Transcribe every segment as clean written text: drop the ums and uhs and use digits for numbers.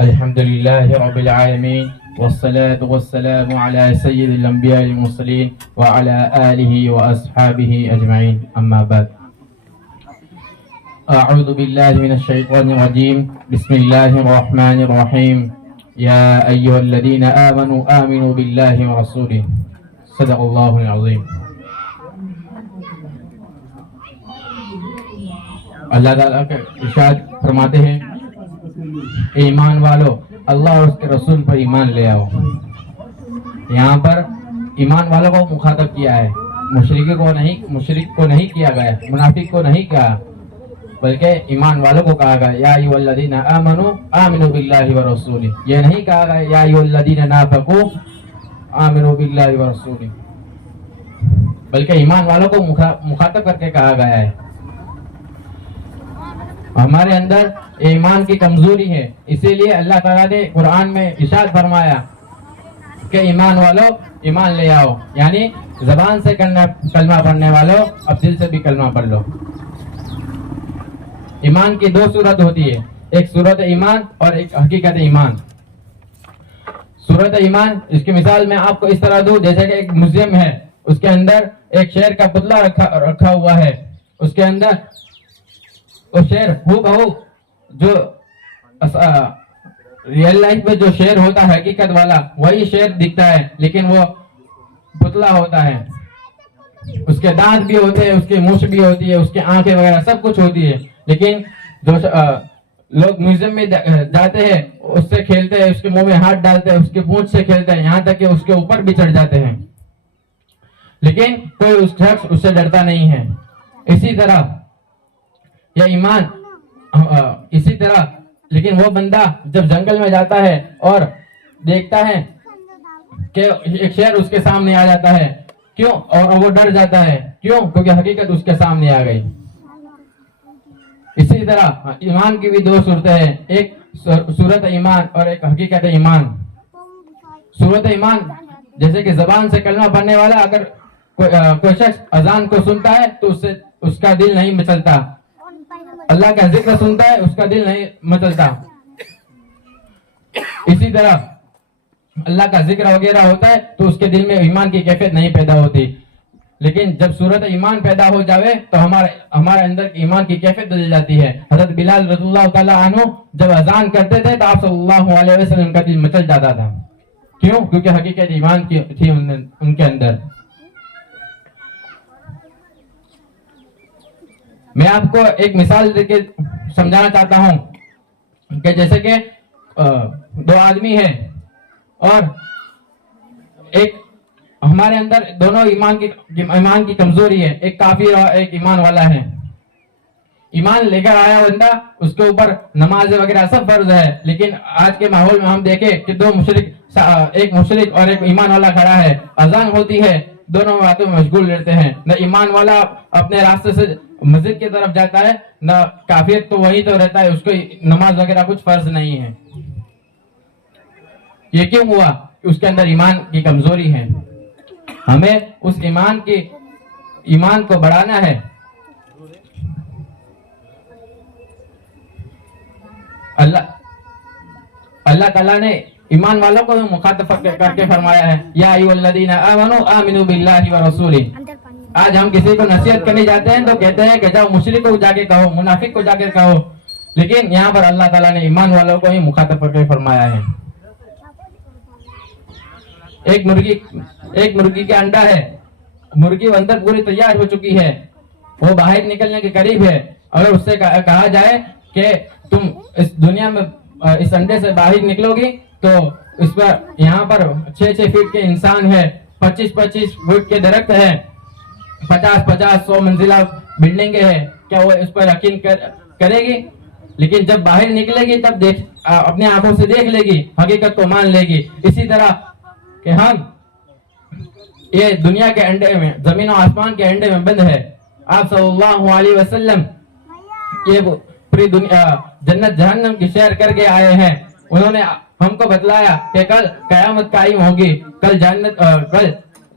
الحمد لله رب العالمين والصلاة والسلام على سيد الأنبياء المرسلين وعلى آله وأصحابه أجمعين أما بعد أعوذ بالله من الشيطان الرجيم بسم الله الرحمن الرحيم يا أيها الذين آمنوا بالله ورسوله صدق الله العظيم. اللہ تعالیٰ کا ارشاد فرماتے ہیں ایمان والو اللہ اور اس کے رسول پر ایمان لے آؤ. یہاں پر ایمان والوں کو مخاطب کیا ہے, مشرک کو نہیں کیا گیا, منافق کو نہیں کہا, بلکہ ایمان والوں کو کہا گیا یا ایھا الذین آمنوا باللہ ورسولہ. یہ نہیں کہا گیا یا ایھا الذین نافقوا آمنوا باللہ ورسولہ, بلکہ ایمان والوں کو مخاطب کر کے کہا گیا ہے. ہمارے اندر ایمان کی کمزوری ہے, اسی لیے اللہ تعالیٰ نے قرآن میں ارشاد فرمایا کہ ایمان والوں ایمان لے آؤ, یعنی زبان سے کلمہ پڑھنے والوں اب دل سے بھی کلمہ پڑھ لو. ایمان کی دو صورت ہوتی ہے, ایک صورت ایمان اور ایک حقیقت ایمان. صورت ایمان اس کی مثال میں آپ کو اس طرح دوں جیسے کہ ایک میوزیم ہے, اس کے اندر ایک شیر کا پتلا رکھا ہوا ہے, اس کے اندر وہ شیر ہو بہو جو ریئل لائف میں جو شیر ہوتا ہے حقیقت والا وہی شیر دکھتا ہے, لیکن وہ پتلا ہوتا ہے. اس کے دانت بھی ہوتے ہیں, اس کی مونچھ بھی ہوتی ہے, اس کی آنکھیں وغیرہ سب کچھ ہوتی ہے, لیکن جو لوگ میوزیم میں جاتے ہیں اس سے کھیلتے ہیں, اس کے منہ میں ہاتھ ڈالتے ہیں, اس کی پونچھ سے کھیلتے ہیں, یہاں تک کہ اس کے اوپر بھی چڑھ جاتے ہیں, لیکن کوئی اس شخص اس سے ڈرتا نہیں ہے. اسی طرح یہ ایمان اسی طرح, لیکن وہ بندہ جب جنگل میں جاتا ہے اور دیکھتا ہے کہ ایک شیر اس کے سامنے آ جاتا ہے, کیوں, اور وہ ڈر جاتا ہے, کیوں, کیونکہ حقیقت اس کے سامنے آ گئی. اسی طرح ایمان کی بھی دو صورتیں ہیں, ایک صورت ایمان اور ایک حقیقت ایمان. صورت ایمان جیسے کہ زبان سے کلمہ پڑھنے والا اگر کوئی شخص اذان کو سنتا ہے تو اس کا دل نہیں مچلتا, اللہ کا ذکر سنتا ہے اس کا دل نہیں مچلتا. اسی طرح اللہ کا ذکر وغیرہ ہوتا ہے تو اس کے دل میں ایمان کی کیفیت نہیں پیدا ہوتی, لیکن جب صورت ایمان پیدا ہو جاوے تو ہمارے اندر ایمان کی کیفیت بدل جاتی ہے. حضرت بلال رضی اللہ تعالیٰ عنہ جب اذان کرتے تھے تو آپ صلی اللہ علیہ وسلم کا دل مچل جاتا تھا, کیوں, کیونکہ حقیقت ایمان کی تھی ان کے اندر. میں آپ کو ایک مثال دے کے سمجھانا چاہتا ہوں کہ جیسے کہ دو آدمی ہیں اور ایک ہمارے اندر دونوں ایمان کی کمزوری ہے, ایک کافر اور ایک ایمان والا ہے. ایمان لے کر آیا بندہ, اس کے اوپر نماز وغیرہ سب فرض ہے, لیکن آج کے ماحول میں ہم دیکھیں کہ ایک مشرک اور ایک ایمان والا کھڑا ہے, اذان ہوتی ہے, دونوں باتوں میں مشغول رہتے ہیں. نہ ایمان والا اپنے راستے سے مسجد کی طرف جاتا ہے, نہ کافر تو وہی تو رہتا ہے, اس کو نماز وغیرہ کچھ فرض نہیں ہے. یہ کیوں ہوا؟ اس کے اندر ایمان کی کمزوری ہے. ہمیں اس ایمان کو بڑھانا ہے. اللہ تعالیٰ نے ایمان والوں کو مخاطب کر کے فرمایا ہے یا ایھا الذین آمنوا باللہ ورسولہ. آج ہم کسی کو نصیحت کرنے جاتے ہیں تو کہتے ہیں کہ جاؤ مشرک کو جا کے کہو, منافق کو جا کے کہو, لیکن یہاں پر اللہ تعالیٰ نے ایمان والوں کو ہی مخاطب کر کے فرمایا ہے. ایک مرغی کا انڈا ہے, مرغی اندر پوری تیار ہو چکی ہے, وہ باہر نکلنے کے قریب ہے. اگر اس سے کہا جائے کہ تم اس دنیا میں اس انڈے سے باہر نکلو گی تو اس پر یہاں پر 6-6 فٹ کے انسان ہے, 25-25 فٹ کے درخت ہے, 50-100 منزلہ بلڈنگیں ہیں, کیا وہ اس پر یقین کرے گی؟ لیکن جب باہر نکلے گی تب اپنے آنکھوں سے دیکھ لے گی, حقیقت کو مان لے گی. اسی طرح کہ ہم یہ دنیا کے انڈے میں, زمین و آسمان کے انڈے میں بند ہے. آپ صلی اللہ علیہ وسلم یہ پوری دنیا جنت جہنم کی سیر کر کے آئے ہیں. انہوں نے ہم کو بتلایا کہ کل قیامت قائم ہوگی, کل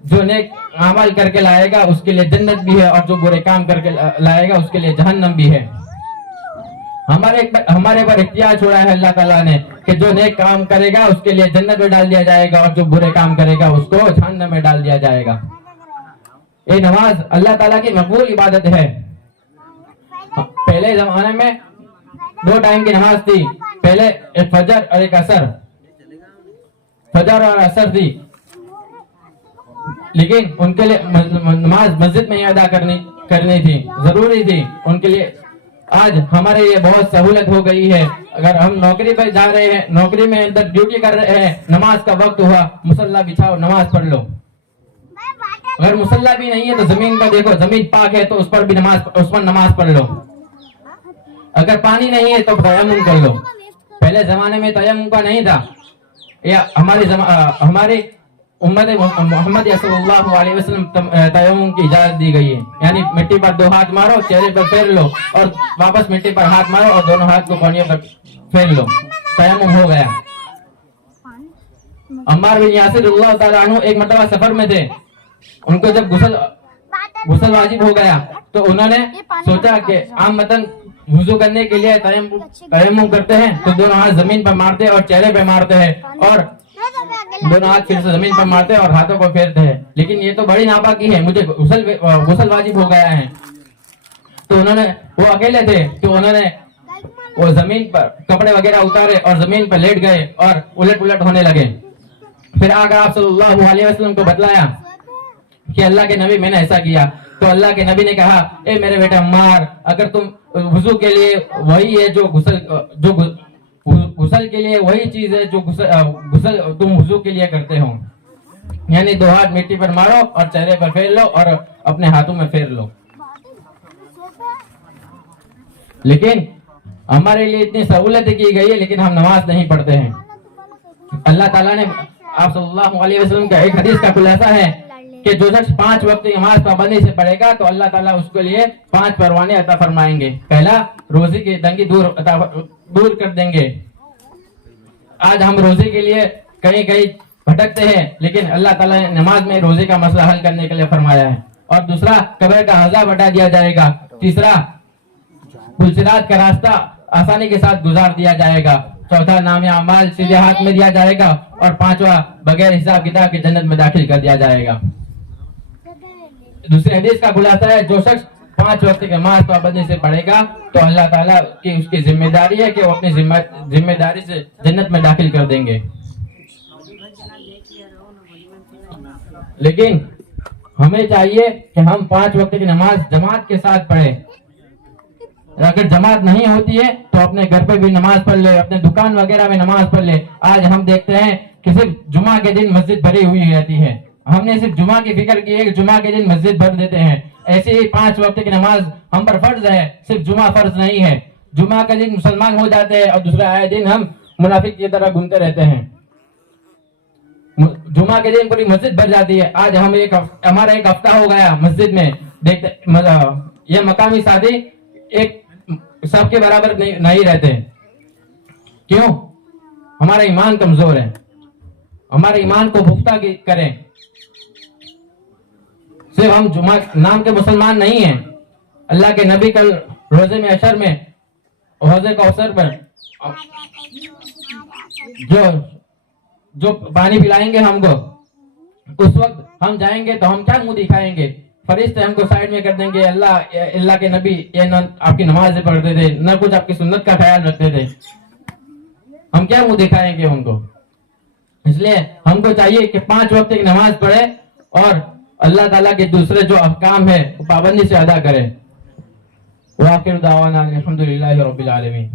جو نیک عمل کر کے لائے گا اس کے لیے جنت بھی ہے, اور جو برے کام کر کے لائے گا اس کے لیے جہنم بھی ہے. ہمارے پر اختیار چھوڑا ہے اللہ تعالیٰ نے کہ جو نیک کام کرے گا اس کے لیے جنت میں ڈال دیا جائے گا, اور جو برے کام کرے گا اس کو جہنم میں ڈال دیا جائے گا. یہ نماز اللہ تعالیٰ کی مقبول عبادت ہے. پہلے زمانے میں 2 ٹائم کی نماز تھی, پہلے ایک فجر اور ایک عصر, فجر اور عصر تھی, لیکن ان کے لیے نماز مسجد میں ہی ادا کرنی تھی, ضروری تھی ان کے لیے. آج ہمارے لیے بہت سہولت ہو گئی ہے. اگر ہم نوکری پہ جا رہے ہیں, نوکری میں اندر ڈیوٹی کر رہے ہیں, نماز کا وقت ہوا, مصلی بچھاؤ, نماز پڑھ لو. اگر مصلی بھی نہیں ہے تو زمین کا دیکھو, زمین پاک ہے تو اس پر نماز پڑھ لو. اگر پانی نہیں ہے تو تیمم کر لو. پہلے زمانے میں تیمم کا نہیں تھا. ہماری امت محمد صلی اللہ علیہ وسلم تیمم کی اجازت دی گئی ہے, یعنی مٹی پر 2 ہاتھ مارو, چہرے پر پھیر لو, اور واپس مٹی پر ہاتھ مارو اور دونوں ہاتھ کو پانیوں پر پھیر لو, تیمم ہو گیا. عمار بن یاسر اللہ تعالیٰ عنہ ایک مرتبہ سفر میں تھے. ان کو جب غسل واجب ہو گیا تو انہوں نے سوچا کہ عام متن وضو کرنے کے لیے تیمم کرتے ہیں تو دونوں ہاتھ زمین پر مارتے اور چہرے پہ مارتے ہیں, اور دونوں ہاتھ پھر سے زمین پر مارتے اور ہاتھوں کو پھیرتے ہیں. لیکن یہ تو بڑی ناپاکی ہے, مجھے غسل واجب ہو گیا ہے. تو انہوں نے, وہ اکیلے تھے, تو انہوں نے وہ زمین پر کپڑے وغیرہ اتارے اور زمین پر لیٹ گئے اور الٹ پلٹ ہونے لگے. پھر آ کر آپ صلی اللہ علیہ وسلم کو بتلایا کہ اللہ کے نبی میں نے ایسا کیا. تو اللہ کے نبی نے کہا, اے میرے بیٹے عمار, اگر تم وضو کے لیے وہی ہے جو غسل کے لیے وہی چیز ہے جو غسل تم وضو کے لیے کرتے ہو, یعنی 2 ہاتھ مٹی پر مارو اور چہرے پر پھیر لو اور اپنے ہاتھوں میں پھیر لو. لیکن ہمارے لیے اتنی سہولت کی گئی ہے, لیکن ہم نماز نہیں پڑھتے ہیں. اللہ تعالیٰ نے, آپ صلی اللہ علیہ وسلم کا ایک حدیث کا خلاصہ ہے کہ جو شخص 5 وقت کی نماز پابندی سے پڑھے گا تو اللہ تعالیٰ اس کے لیے 5 پروانے عطا فرمائیں گے. پہلا, روزی کی تنگی دور کر دیں گے. آج ہم روزی کے لیے کہیں بھٹکتے ہیں, لیکن اللہ تعالیٰ نے نماز میں روزی کا مسئلہ حل کرنے کے لیے فرمایا ہے. اور دوسرا, قبر کا عذاب ہٹا دیا جائے گا. تیسرا, پلسرات کا راستہ آسانی کے ساتھ گزار دیا جائے گا. چوتھا, نام اعمال سیدھے ہاتھ میں دیا جائے گا. اور 5واں, بغیر حساب کتاب کی جنت میں داخل کر دیا جائے گا. دوسری حدیث کا خلاصہ ہے, جو شخص 5 وقت کی نماز پابندی سے پڑھے گا تو اللہ تعالیٰ کی اس کی ذمہ داری ہے کہ وہ اپنی ذمہ داری سے جنت میں داخل کر دیں گے. لیکن ہمیں چاہیے کہ ہم 5 وقت کی نماز جماعت کے ساتھ پڑھیں. اگر جماعت نہیں ہوتی ہے تو اپنے گھر پہ بھی نماز پڑھ لے, اپنے دکان وغیرہ میں نماز پڑھ لے. آج ہم دیکھتے ہیں کہ صرف جمعہ کے دن مسجد بھری ہوئی رہتی ہے. ہم نے صرف جمعہ کی فکر کی ہے کہ جمعہ کے دن مسجد بھر دیتے ہیں. ایسے ہی 5 وقت کی نماز ہم پر فرض ہے, صرف جمعہ فرض نہیں ہے. جمعہ کے دن مسلمان ہو جاتے ہیں اور دوسرا آئے دن ہم منافق کی طرح گھومتے رہتے ہیں. جمعہ کے دن پوری مسجد بھر جاتی ہے. آج ہمارا ایک ہفتہ ہو گیا مسجد میں دیکھتے, یہ مقامی ساتھی ایک سب کے برابر نہیں رہتے. کیوں؟ ہمارا ایمان کمزور ہے. ہمارے ایمان کو پختہ کریں. صرف ہم جمعہ نام کے مسلمان نہیں ہیں. اللہ کے نبی کل روزے میں عشر میں حوضے کوثر پر جو پانی پلائیں گے ہم کو, اس وقت ہم جائیں گے تو ہم کیا منہ دکھائیں گے؟ فرشتے ہم کو سائڈ میں کر دیں گے. اللہ کے نبی یہ نہ آپ کی نماز پڑھتے تھے, نہ کچھ آپ کی سنت کا خیال رکھتے تھے. ہم کیا منہ دکھائیں گے ان کو؟ اس لیے ہم کو چاہیے کہ 5 وقت کی نماز پڑھے اور اللہ تعالیٰ کے دوسرے جو احکام ہے وہ پابندی سے ادا کرے. وآخر دعوانا الحمدللہ رب العالمین.